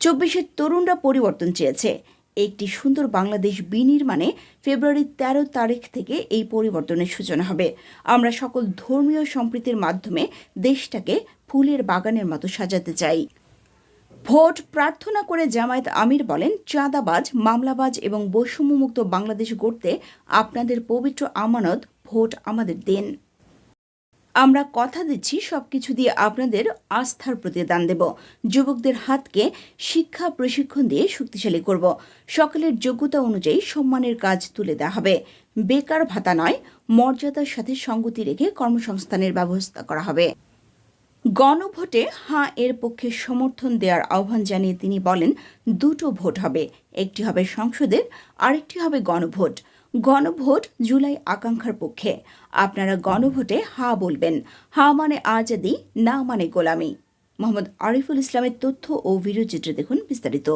চব্বিশের তরুণরা পরিবর্তন চেয়েছে। একটি সুন্দর বাংলাদেশ বিনির্মাণে ফেব্রুয়ারির তেরো তারিখ থেকে এই পরিবর্তনের সূচনা হবে। আমরা সকল ধর্মীয় সম্প্রীতির মাধ্যমে দেশটাকে ফুলের বাগানের মতো সাজাতে চাই। ভোট প্রার্থনা করে জামায়াত আমির বলেন, চাঁদাবাজ, মামলাবাজ এবং বৈষম্যমুক্ত বাংলাদেশ গড়তে আপনাদের পবিত্র আমানত ভোট আমাদের দেন। আমরা কথা দিচ্ছি সব কিছু দিয়ে আপনাদের আস্থার প্রতিদান দেব। যুবকদের হাতকে শিক্ষা প্রশিক্ষণ দিয়ে শক্তিশালী করব। সকলের যোগ্যতা অনুযায়ী সম্মানের কাজ তুলে দেওয়া হবে। বেকার ভাতা নয়, মর্যাদার সাথে সঙ্গতি রেখে কর্মসংস্থানের ব্যবস্থা করা হবে। গণভোটে হাঁ এর পক্ষে সমর্থন দেওয়ার আহ্বান জানিয়ে তিনি বলেন, দুটো ভোট হবে। একটি হবে সংসদের, আরেকটি হবে গণভোট। গণভোট জুলাই আকাঙ্ক্ষার পক্ষে। আপনারা গণভোটে হা বলবেন। হা মানে আজাদি, না মানে গোলামি। মোহাম্মদ আরিফুল ইসলামের তথ্য ও ভিডিও চিত্রে দেখুন বিস্তারিত।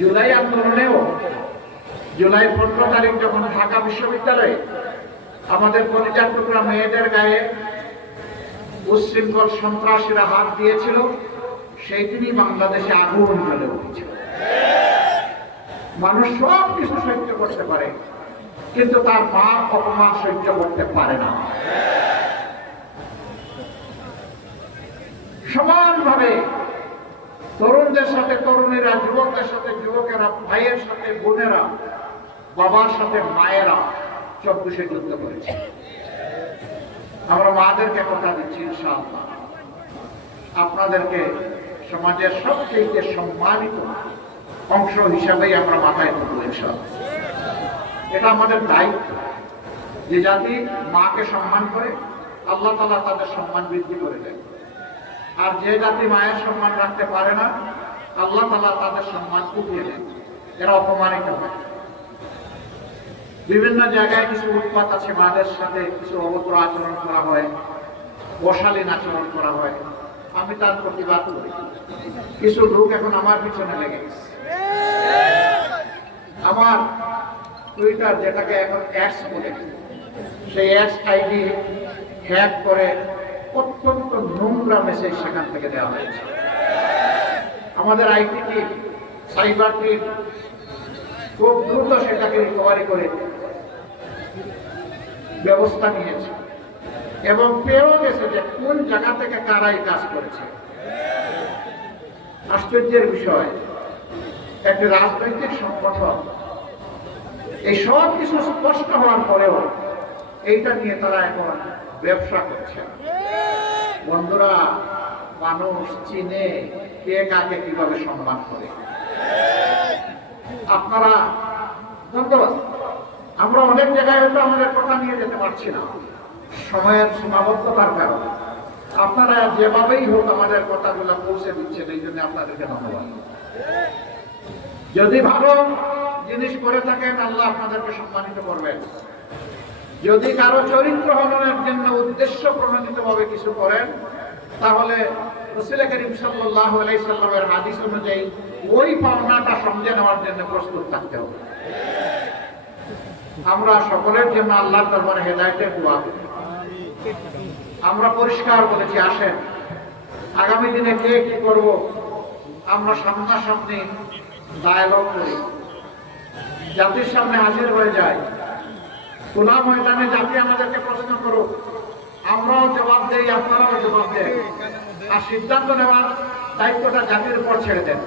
জুলাই আন্দোলনেও জুলাই পনেরো তারিখ যখন ঢাকা বিশ্ববিদ্যালয়ে আমাদের কলিজার টুকরা মেয়েদের গায়ে উচ্ছৃঙ্খল সন্ত্রাসীরা হাত দিয়েছিল, সেই দিনই বাংলাদেশে আগুন জ্বলে উঠেছিল। মানুষ সব কিছু সহ্য করতে পারে, কিন্তু তার মা অপমান সহ্য করতে পারে না। সমানভাবে তরুণদের সাথে, তরুণীরা, যুবকদের সাথে, যুবকেরা, ভাইয়ের সাথে, বোনেরা, বাবার সাথে, মায়েরা চব্বিশে যুদ্ধ করেছে। আমরা মাদেরকে কথা দিচ্ছি আপনাদেরকে সমাজের সবচেয়ে সম্মানিত অংশ হিসাবেই আমরা মাথায় তুলব ইনশাআল্লাহ। এটা আমাদের দায়িত্ব। যে জাতি মাকে সম্মান করে, আল্লাহ তালা তাদের সম্মান বৃদ্ধি করে দেয়। আর যে জাতি মায়ের সম্মান রাখতে পারে না, আল্লাহ তালা তাদের সম্মান উঠিয়ে দেন এরা অপমানিত হয়। বিভিন্ন জায়গায় কিছু উৎপাত আছে মাদের সাথে, কিছু অভদ্র আচরণ করা হয়, অশালীন আচরণ করা হয়। আমি তার প্রতিবাদ করি। কিছু লোক এখন আমার পিছনে লেগে গেছে। আমার টুইটার যেটাকে এখন অ্যাডস বলে। সেই অ্যাডস আইডি হ্যাক করে অত্যন্ত নোংরা মেসেজ সেখান থেকে দেওয়া হয়েছে। আমাদের আইটি টিম সাইবার টিম খুব দ্রুত সেটাকে রিকভারি করে ব্যবস্থা নিয়েছে এবং পেয়েও গেছে যে কোন জায়গা থেকে কারাই কাজ করেছে। আশ্চর্যের বিষয়, একটি রাজনৈতিক সংগঠন এই সব কিছু স্পষ্ট হওয়ার পরেও এইটা নিয়ে তারা এখন ব্যবসা করছে বন্ধুরা, মানুষ চিনে কে কাকে কীভাবে সম্মান করে। আপনারা ধন্যবাদ আমরা অনেক জায়গায় হয়তো আমাদের কথা নিয়ে যেতে পারছি না। সময়ের সীমাবদ্ধতার কারণে। আপনারা যেভাবেই হোক আমাদের কথাগুলো পৌঁছে দিচ্ছেন, এই জন্য আপনাদেরকে ধন্যবাদ। যদি ভালো জিনিস করে থাকেন, আল্লাহ আপনাদেরকে সম্মানিত করবেন। যদি কারও চরিত্র হননের জন্য উদ্দেশ্য প্রণোদিত ভাবে কিছু করেন, তাহলে আমরা সকলের জন্য আমরা পরিষ্কার বলেছি, আসেন। আগামী দিনে কে কি করব? আমরা সামনাসামনি ডায়ালগ করি। জাতির সামনে হাজির হয়ে যায়। খোলা ময়দানে জাতি আমাদেরকে প্রশ্ন করুক, আমরাও জবাব দেই, আপনারাও জবাব দেন। আর সিদ্ধান্ত নেওয়ার দায়িত্বটা জাতির উপর ছেড়ে দেন।